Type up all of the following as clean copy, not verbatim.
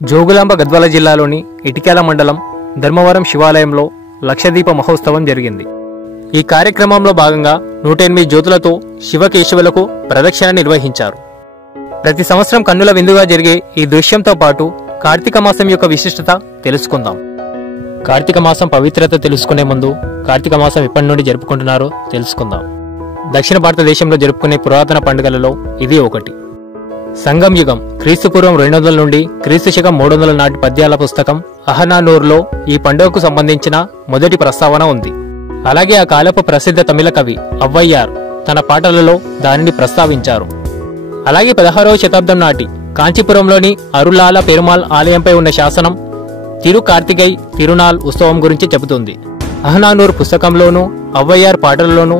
జోగులాంబ గద్వాల జిల్లాలోని ఇటిక్యాల మండలం ధర్మవరం శివాలయంలో లక్షదీప మహోత్సవం జరిగింది. ఈ కార్యక్రమంలో భాగంగా 108 జ్యోతులతో శివకేశవులకు ప్రదక్షిణ నిర్వహించారు. ప్రతి సంవత్సరం కన్నుల విందుగా జరిగే ఈ దృశ్యంతో పాటు కార్తీక మాసం యొక్క విశిష్టత తెలుసుకుందాం. కార్తీక మాసం పవిత్రత తెలుసుకునే ముందు కార్తీక మాసం ఎప్పటి నుండి జరుపుకుంటున్నారో తెలుసుకుందాం. దక్షిణ భారతదేశంలో జరుపుకునే పురాతన పండుగలలో ఇది ఒకటి. సంగం యుగం క్రీస్తుపూర్వం 200 నుండి క్రీస్తు శకం 300 నాటి పద్యాల పుస్తకం అహనానూర్లో ఈ పండుగకు సంబంధించిన మొదటి ప్రస్తావన ఉంది. అలాగే ఆ కాలపు ప్రసిద్ధ తమిళ కవి అవ్వయ్యార్ తన పాటలలో దానిని ప్రస్తావించారు. అలాగే 16వ శతాబ్దం నాటి కాంచీపురంలోని అరులాల పెరుమాళ్ ఆలయంపై ఉన్న శాసనం తిరు కార్తికై తిరునాల్ ఉత్సవం గురించి చెబుతుంది. అహనానూర్ పుస్తకంలోనూ అవ్వయ్యార్ పాటలలోనూ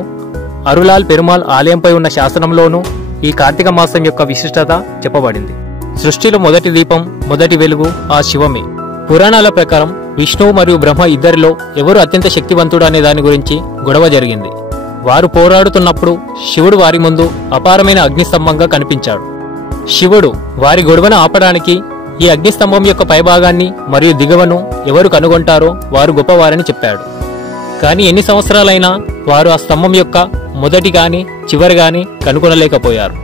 అరులాల్ పెరుమాళ్ ఆలయంపై ఉన్న శాసనంలోనూ ఈ కార్తీక మాసం యొక్క విశిష్టత చెప్పబడింది. సృష్టిలో మొదటి దీపం, మొదటి వెలుగు ఆ శివమే. పురాణాల ప్రకారం విష్ణువు మరియు బ్రహ్మ ఇద్దరిలో ఎవరు అత్యంత శక్తివంతుడు అనే దాని గురించి గొడవ జరిగింది. వారు పోరాడుతున్నప్పుడు శివుడు వారి ముందు అపారమైన అగ్నిస్తంభంగా కనిపించాడు. శివుడు వారి గొడవను ఆపడానికి ఈ అగ్నిస్తంభం యొక్క పైభాగాన్ని మరియు దిగువను ఎవరు కనుగొంటారో వారు గొప్పవారని చెప్పాడు. కానీ ఎన్ని సంవత్సరాలైనా వారు ఆ స్తంభం యొక్క మొదటి గాని చివరి గాని కనుగొనలేకపోయారు.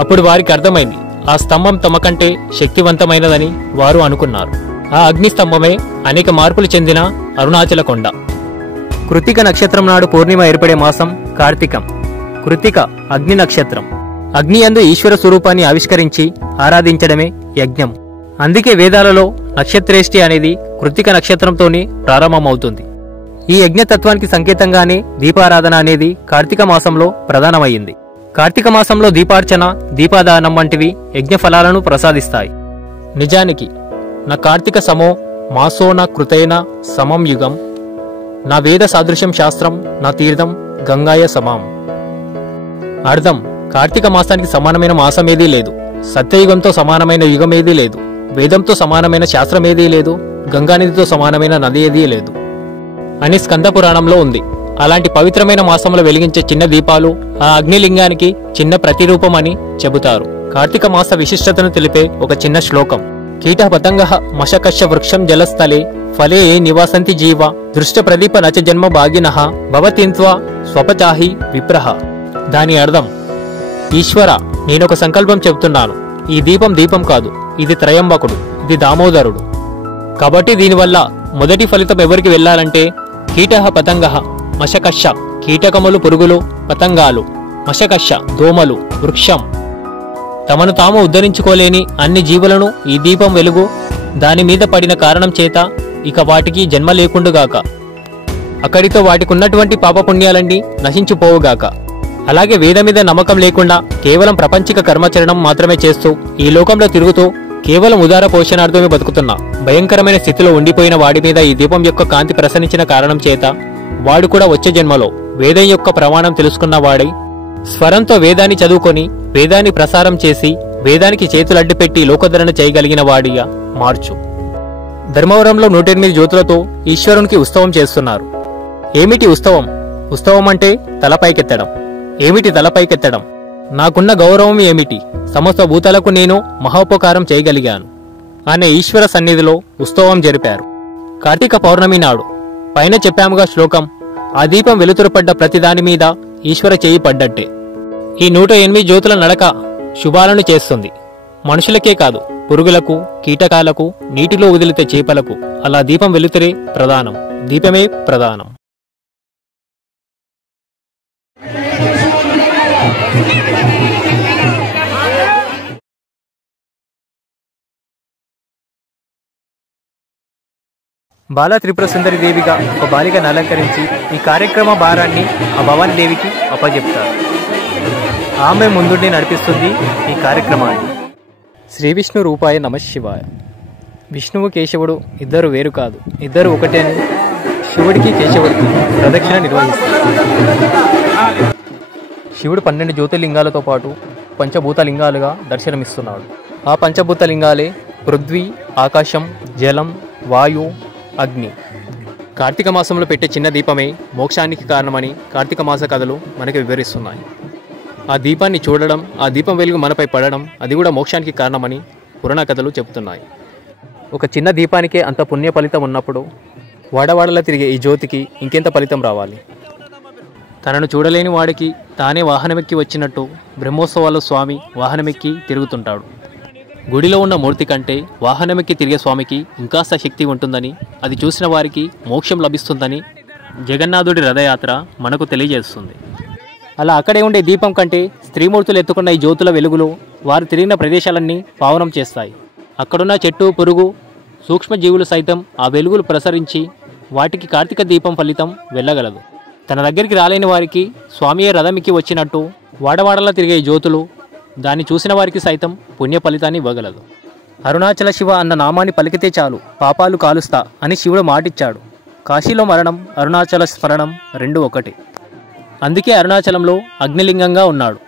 అప్పుడు వారికి అర్థమైంది ఆ స్తంభం తమ కంటే శక్తివంతమైనదని వారు అనుకున్నారు. ఆ అగ్నిస్తంభమే అనేక మార్పులు చెందిన అరుణాచల కొండ. కృతిక నక్షత్రం నాడు పూర్ణిమ ఏర్పడే మాసం కార్తీకం. కృతిక అగ్ని నక్షత్రం. అగ్ని యందు ఈశ్వర స్వరూపాన్ని ఆవిష్కరించి ఆరాధించడమే యజ్ఞం. అందుకే వేదాలలో నక్షత్రేష్టి అనేది కృతిక నక్షత్రంతోనే ప్రారంభమవుతుంది. ఈ యజ్ఞతత్వానికి సంకేతంగానే దీపారాధన అనేది కార్తీక మాసంలో ప్రధానమైంది. కార్తీక మాసంలో దీపార్చన, దీపాదానం వంటివి యజ్ఞ ఫలాలను ప్రసాదిస్తాయి. నిజానికి నా కార్తీక సమో మాసో నా కృతైన సమం యుగం, నా వేద సాదృశ్యం శాస్త్రం నా తీర్థం గంగాయ సమాం. అర్థం: కార్తీక మాసానికి సమానమైన మాసమేదీ లేదు, సత్యయుగంతో సమానమైన యుగమేదీ లేదు, వేదంతో సమానమైన శాస్త్రమేదీ లేదు, గంగానదితో సమానమైన నది ఏదీ లేదు అని స్కంద పురాణంలో ఉంది. అలాంటి పవిత్రమైన మాసంలో వెలిగించే చిన్న దీపాలు ఆ అగ్నిలింగానికి చిన్న ప్రతిరూపం అని చెబుతారు. కార్తీక మాస విశిష్టతను తెలిపే ఒక చిన్న శ్లోకం. కీట పతంగ మశకశ్య వృక్షం జలస్థలే ఫలే నివాసంతి జీవ దృష్ట ప్రదీప నచ జన్మ భాగినః భవతింత్వా స్వపచాహి విప్రహ. దాని అర్థం: ఈశ్వర, నేనొక సంకల్పం చెబుతున్నాను. ఈ దీపం కాదు, ఇది త్రయంబకుడు, ఇది దామోదరుడు. కాబట్టి దీనివల్ల మొదటి ఫలితం ఎవరికి వెళ్లాలంటే కీటః పతంగః మశకశ్య కీటకములు పురుగులు, పతంగాలు మశకశ్య దోమలు, వృక్షం తమను తాము ఉద్ధరించుకోలేని అన్ని జీవులను ఈ దీపం వెలుగు దాని మీద పడిన కారణం చేత ఇక వాటికి జన్మ లేకుండుగాక, అక్కడితో వాటికున్నటువంటి పాపపుణ్యాలన్నీ నశించిపోవుగాక. అలాగే వేద మీద నమ్మకం లేకుండా కేవలం ప్రపంచిక కర్మాచరణం మాత్రమే చేస్తూ ఈ లోకంలో తిరుగుతూ కేవలం ఉదార పోషణార్థమే బతుకుతున్నా భయంకరమైన స్థితిలో ఉండిపోయిన వాడి మీద ఈ దీపం యొక్క కాంతి ప్రసరించిన కారణం చేత వాడు కూడా వచ్చే జన్మలో వేదం యొక్క ప్రమాణం తెలుసుకున్న వాడై స్వరంతో వేదాన్ని చదువుకొని వేదాన్ని ప్రసారం చేసి వేదానికి చేతులడ్డుపెట్టి లోకధరణ చేయగలిగిన వాడిగా మార్చు. ధర్మవరంలో 108 జ్యోతులతో ఈశ్వరునికి ఉత్సవం చేస్తున్నారు. ఏమిటి ఉత్సవం? ఉత్సవం అంటే తలపైకెత్తడం. ఏమిటి తలపైకెత్తడం? నాకున్న గౌరవం ఏమిటి? సమస్త భూతాలకు నేను మహోపకారం చేయగలిగాను అనే ఈశ్వర సన్నిధిలో ఉత్సవం జరిపారు. కార్తీక పౌర్ణమి నాడు పైన చెప్పాముగా శ్లోకం, ఆ దీపం వెలుతురుపడ్డ ప్రతిదాని మీద ఈశ్వర చేయి పడ్డట్టే. ఈ 108 జ్యోతుల నడక శుభాలను చేస్తుంది. మనుషులకే కాదు, పురుగులకు, కీటకాలకు, నీటిలో వదిలితే చేపలకు అలా దీపం వెలుతురే ప్రధానం, దీపమే ప్రధానం. బాల త్రిపుర సుందరి దేవిగా ఒక బాలికను అలంకరించి ఈ కార్యక్రమ భారాన్ని ఆ భవాని దేవికి అప్పచెప్తారు. ఆమె ముందుండి నడిపిస్తుంది ఈ కార్యక్రమాన్ని. శ్రీ విష్ణు రూపాయ నమః శివాయ. విష్ణువు కేశవుడు ఇద్దరు వేరు కాదు, ఇద్దరు ఒకటే అని శివుడికి కేశవుడికి ప్రదక్షిణ నిర్వహిస్తారు. శివుడు 12 జ్యోతిర్లింగాలతో పాటు పంచభూతలింగాలుగా దర్శనమిస్తున్నాడు. ఆ పంచభూతలింగాలే పృథ్వీ, ఆకాశం, జలం, వాయు, అగ్ని. కార్తీక మాసంలో పెట్టే చిన్న దీపమే మోక్షానికి కారణమని కార్తీక మాస కథలు మనకి వివరిస్తున్నాయి. ఆ దీపాన్ని చూడడం, ఆ దీపం వెలుగు మనపై పడడం, అది కూడా మోక్షానికి కారణమని పురాణ కథలు చెబుతున్నాయి. ఒక చిన్న దీపానికే అంత పుణ్య ఫలితం ఉన్నప్పుడు వాడవాడలా తిరిగే ఈ జ్యోతికి ఇంకెంత ఫలితం రావాలి. తనను చూడలేని వాడికి తానే వాహనమెక్కి వచ్చినట్టు బ్రహ్మోత్సవాల్లో స్వామి వాహనమెక్కి తిరుగుతుంటాడు. గుడిలో ఉన్న మూర్తి కంటే వాహనమెక్కి తిరిగే స్వామికి ఇంకాస్త శక్తి ఉంటుందని, అది చూసిన వారికి మోక్షం లభిస్తుందని జగన్నాథుడి రథయాత్ర మనకు తెలియజేస్తుంది. అలా అక్కడే ఉండే దీపం కంటే స్త్రీమూర్తులు ఎత్తుకున్న ఈ జ్యోతుల వెలుగులో వారు తిరిగిన ప్రదేశాలన్నీ పావనం చేస్తాయి. అక్కడున్న చెట్టు పురుగు సూక్ష్మజీవులు సైతం ఆ వెలుగులు ప్రసరించి వాటికి కార్తీక దీపం ఫలితం వెళ్ళగలదు. తన దగ్గరికి రాలేని వారికి స్వామియే రథమికి వచ్చినట్టు వాడవాడలా తిరిగే జ్యోతులు దాన్ని చూసిన వారికి సైతం పుణ్య ఫలితాన్ని ఇవ్వగలదు. అరుణాచల శివ అన్న నామాన్ని పలికితే చాలు పాపాలు కాలుస్తా అని శివుడు మాటిచ్చాడు. కాశీలో మరణం, అరుణాచల స్మరణం రెండు ఒకటి. అందుకే అరుణాచలంలో అగ్నిలింగంగా ఉన్నాడు.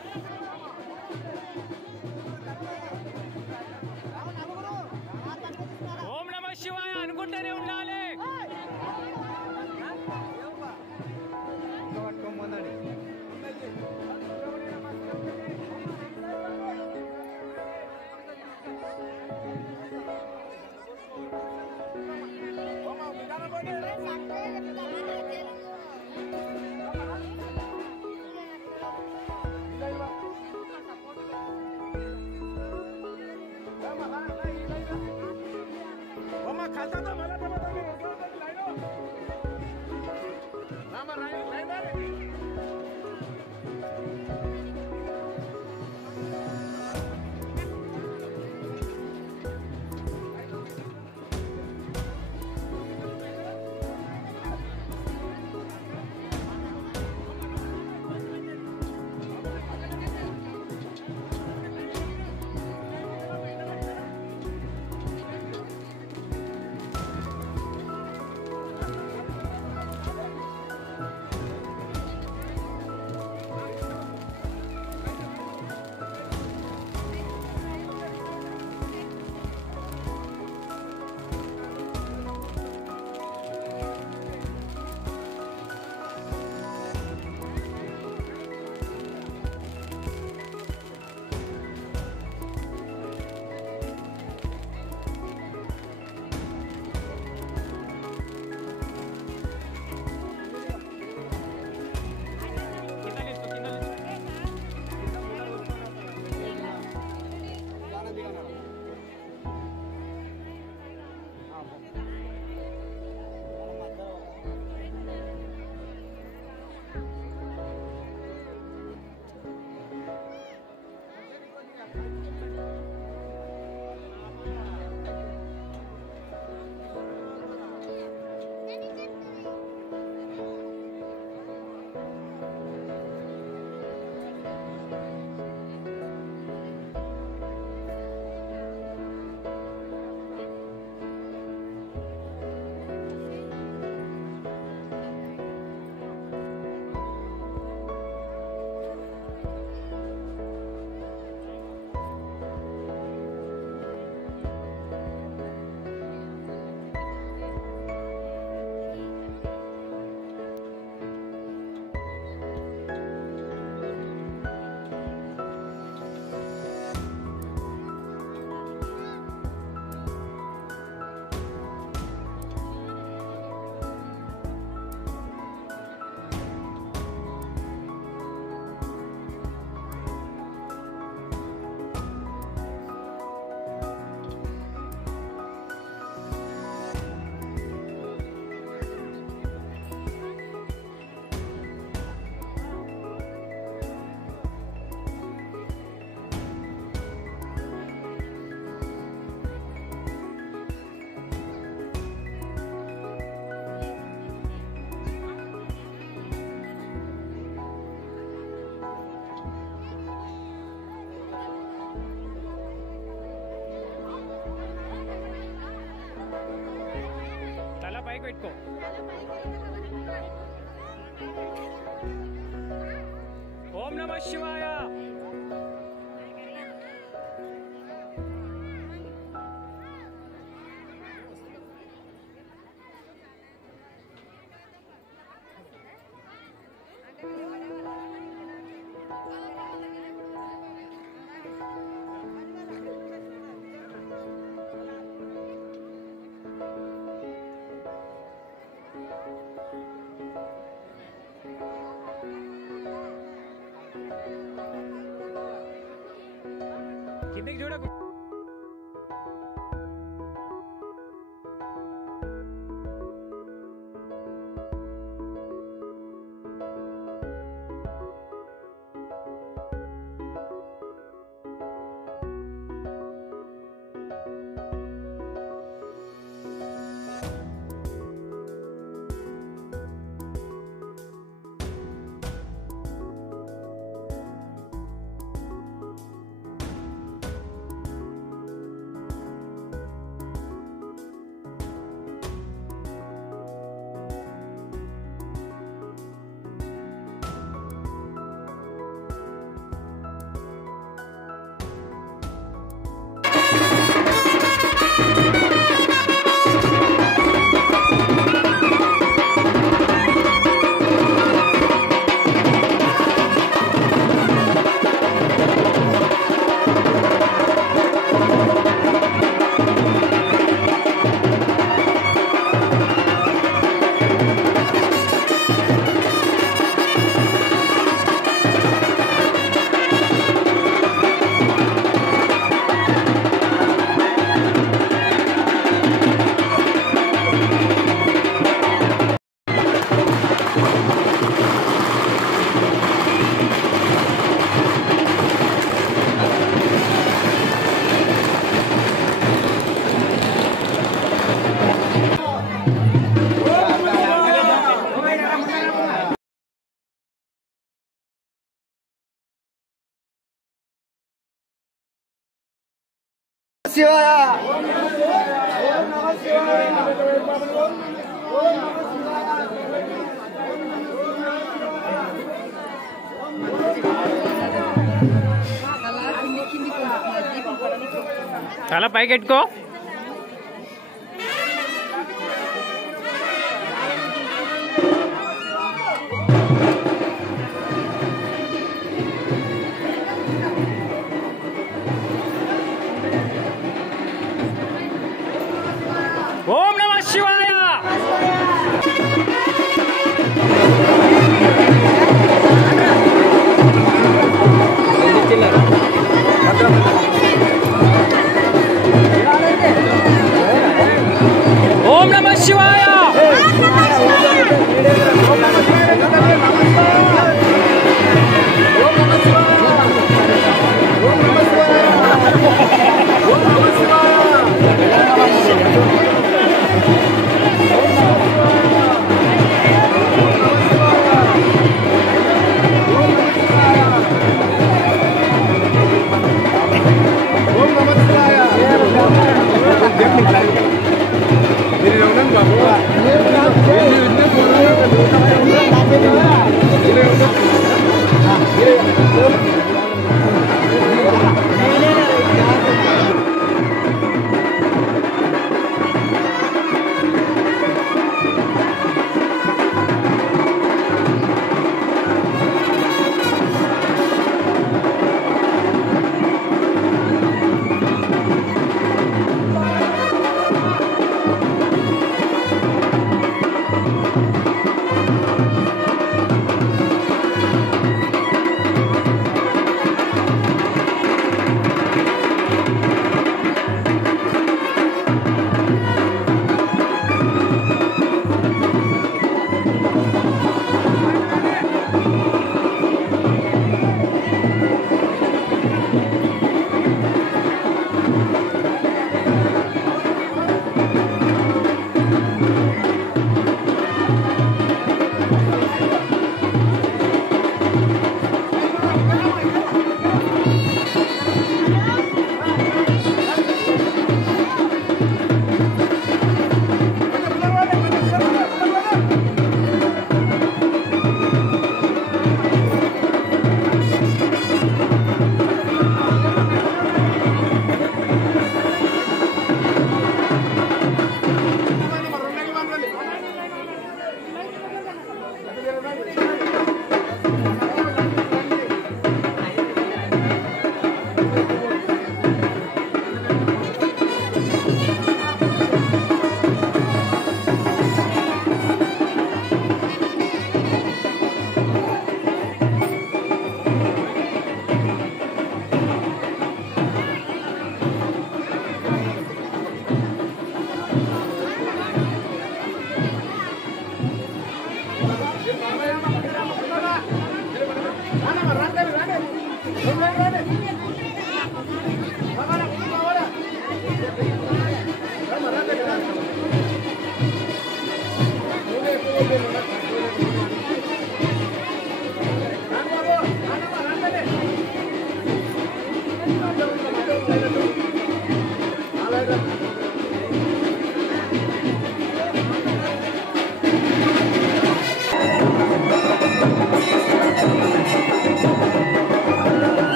పైకి పెట్టుకో. ఓం నమః శివాయ. కిందికి చూడకు. తల పైకెట్టుకో. ఓం నమః శివాయ. ఓం నమః శివాయ. Jadi orang bagus.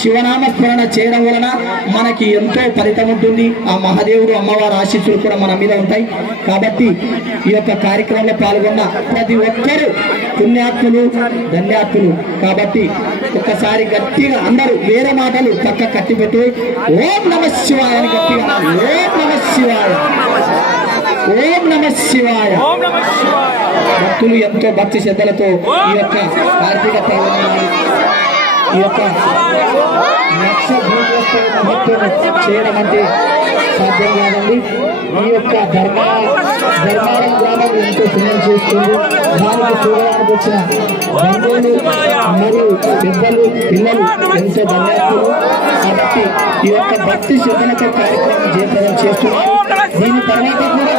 శివనామస్మరణ చేయడం వలన మనకి ఎంతో ఫలితం ఉంటుంది. ఆ మహాదేవుడు అమ్మవారి ఆశీస్సులు కూడా మన మీద ఉంటాయి. కాబట్టి ఈ యొక్క కార్యక్రమంలో పాల్గొన్న ప్రతి ఒక్కరూ పుణ్యాత్ములు, ధన్యాత్ములు. కాబట్టి ఒక్కసారి గట్టిగా అందరూ వేరే మాటలు పక్క కట్టిపెట్టి ఓం నమః శివాయ అని గట్టిగా ఓం నమః శివాయ, ఓం నమః శివాయ. భక్తులు ఎంతో భక్తి శ్రద్ధలతో ఈ యొక్క కార్తీక పౌర్ణమి ఈ యొక్క చేయడం అంటే సాధ్యం కాదండి. ఈ యొక్క ధర్మారం గ్రామం ఎంతో పుణ్యం చేస్తుంది. దానికి చూడడానికి వచ్చిన బంధువులు మరియు పెద్దలు, పిల్లలు ఎంతో ధన్యవాదాలు. కాబట్టి ఈ యొక్క భక్తి శ్రద్ధలతో కార్యక్రమం చేస్తున్నారు. దీని తర్వాత కూడా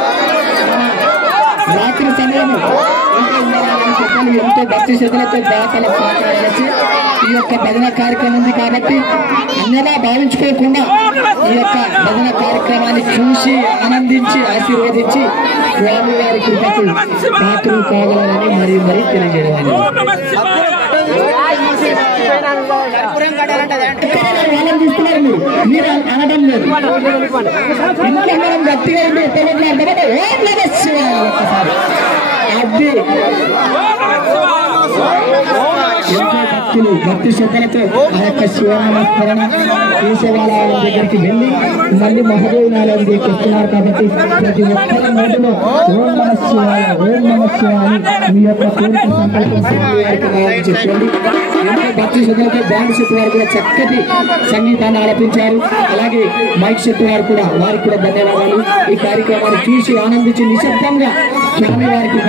రాత్రి సమయం ఎంతో భక్తి శ్రద్ధలతో దాతల సహకారాలకి ఈ యొక్క భజన కార్యక్రమం ఉంది. కాబట్టి అన్యలా భావించుకోకుండా ఈ యొక్క భజన కార్యక్రమాన్ని చూసి ఆనందించి ఆశీర్వదించి స్వామి వారి కృపకు పాత్రలు కావాలని మరీ తెలియజేయడం. వాళ్ళని చూస్తున్నారు మీరు అనడం లేదు. ఇంకా మనం గట్టిగా ఉండి ఎత్తగొట్లాడుతుంటే ఓం నమః శివాయ ఒక్కసారి అది భక్తులు భక్తి శ్రద్ధలతో ఆ యొక్క శివనామస్మరణ కేశవాలయం దగ్గరికి వెళ్ళి మళ్ళీ మహాదేవనాలయం దగ్గరికి వస్తున్నారు. కాబట్టి ప్రతి ఒక్కరి నోటిలో ఓం నమః శివాయ, ఓం నమః శివాయ మీ యొక్క కోరిక సంకల్పం చెప్పండి. ఎంతో భక్తి శ్రద్ధలతో బ్యాండ్ సెట్ వారు కూడా చక్కటి సంగీతాన్ని ఆలపించారు. అలాగే మైక్ సెట్ వారు కూడా వారికి కూడా ధన్యవాదాలు. ఈ కార్యక్రమాన్ని చూసి ఆనందించి నిశ్శబ్దంగా స్వామి వారికి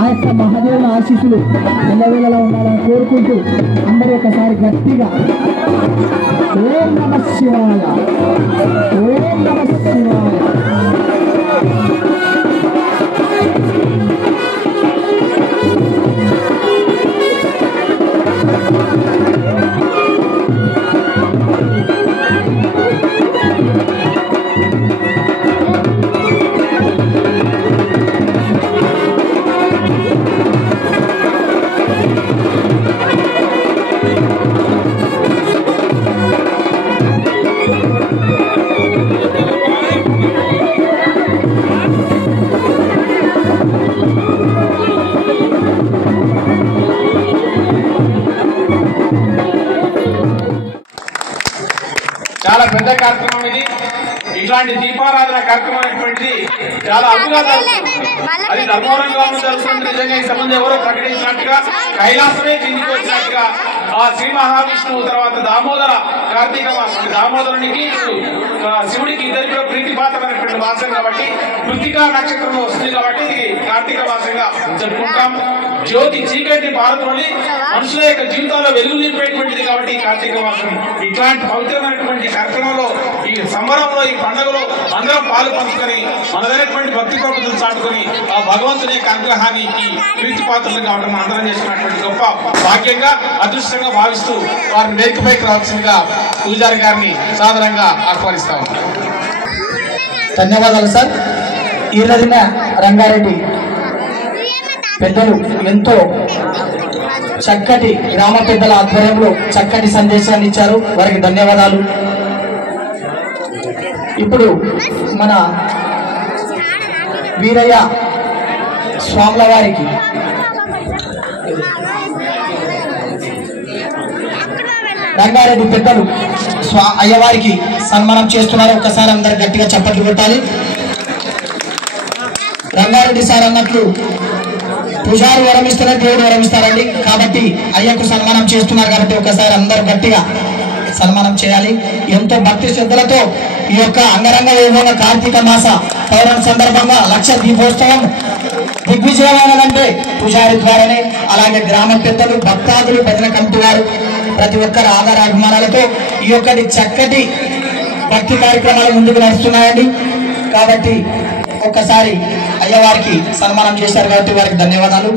ఆ యొక్క మహాదేవుల ఆశీస్సులు ఎల్లవేళలా ఉండాలని కోరుకుంటూ అందరూ ఒకసారి గట్టిగా ఓం నమః శివాయ, ఓం నమః శివాయ. చాలా పెద్ద కార్యక్రమం ఇది. ఇట్లాంటి దీపారాధన కార్యక్రమం అనేటువంటిది చాలా అద్భుతంగా జరుగుతుంది. అది ధర్మవరం గ్రామంలో జరుగుతుంది. నిజంగా ఈ సంబంధం ఎవరో ప్రకటించినట్టుగా కైలాసమే కిందికి వచ్చినట్టుగా ఆ శ్రీ మహావిష్ణువు తర్వాత దామోదర కార్తీక మాసం, దామోదరునికి శివుడికి ఇద్దరికి కూడా ప్రీతి పాత్రమైనటువంటి మాసం కాబట్టి కృత్తికా నక్షత్రంలో వస్తుంది కాబట్టి ఇది కార్తీక మాసంగా జరుపుకుంటాం. జ్యోతి చీకటి పారతోని మనుషుల యొక్క జీవితాల్లో వెలుగు నింపేటువంటిది కాబట్టి ఈ కార్తీక మాసం. ఇట్లాంటి పవిత్రమైనటువంటి కార్యక్రమంలో ఈ సంబరంలో ఈ పండుగలో అందరం పాలు పంచుకొని మనదైనటువంటి భక్తి ప్రబుద్ధులు చాటుకొని ఆ భగవంతుని యొక్క అనుగ్రహానికి ప్రీతి పాత్రలు కావడం అందరం చేసుకున్నటువంటి గొప్ప భాగ్యంగా అదృష్టంగా అదృష్టంగా భావిస్తూ వారిని వేదికపైకి రావాల్సిందిగా పూజారి గారిని సాదరంగా ఆహ్వానిస్తాము. ధన్యవాదాలు సార్. ఈ రోజున రంగారెడ్డి పెద్దలు ఎంతో చక్కటి గ్రామ పెద్దల ఆధ్వర్యంలో చక్కటి సందేశాన్ని ఇచ్చారు. వారికి ధన్యవాదాలు. ఇప్పుడు మన వీరయ్య స్వాముల వారికి రంగారెడ్డి పెద్దలు అయ్యవారికి సన్మానం చేస్తున్నారు. ఒక్కసారి అందరు గట్టిగా చప్పట్లు కొట్టాలి. రంగారెడ్డి సార్ అన్నట్లు పూజారి వరమిస్తున్న దేవుడు వరమిస్తారండి. కాబట్టి అయ్యకు సన్మానం చేస్తున్నారు కాబట్టి ఒకసారి అందరూ గట్టిగా సన్మానం చేయాలి. ఎంతో భక్తి శ్రద్ధలతో ఈ యొక్క అంగరంగ వైభవంగా కార్తీక మాస పౌర్ణమి సందర్భంగా లక్ష దీపోత్సవం దిగ్విజయమైనదంటే పూజారి ద్వారానే. అలాగే గ్రామ పెద్దలు, భక్తాదులు, భజన కమిటీ వారు ప్రతి ఒక్కరి ఆధార అభిమానాలతో ఈ యొక్కటి చక్కటి భక్తి కార్యక్రమాలు ముందుకు నడుస్తున్నాయండి. కాబట్టి ఒక్కసారి అయ్యవారికి సన్మానం చేశారు కాబట్టి వారికి ధన్యవాదాలు.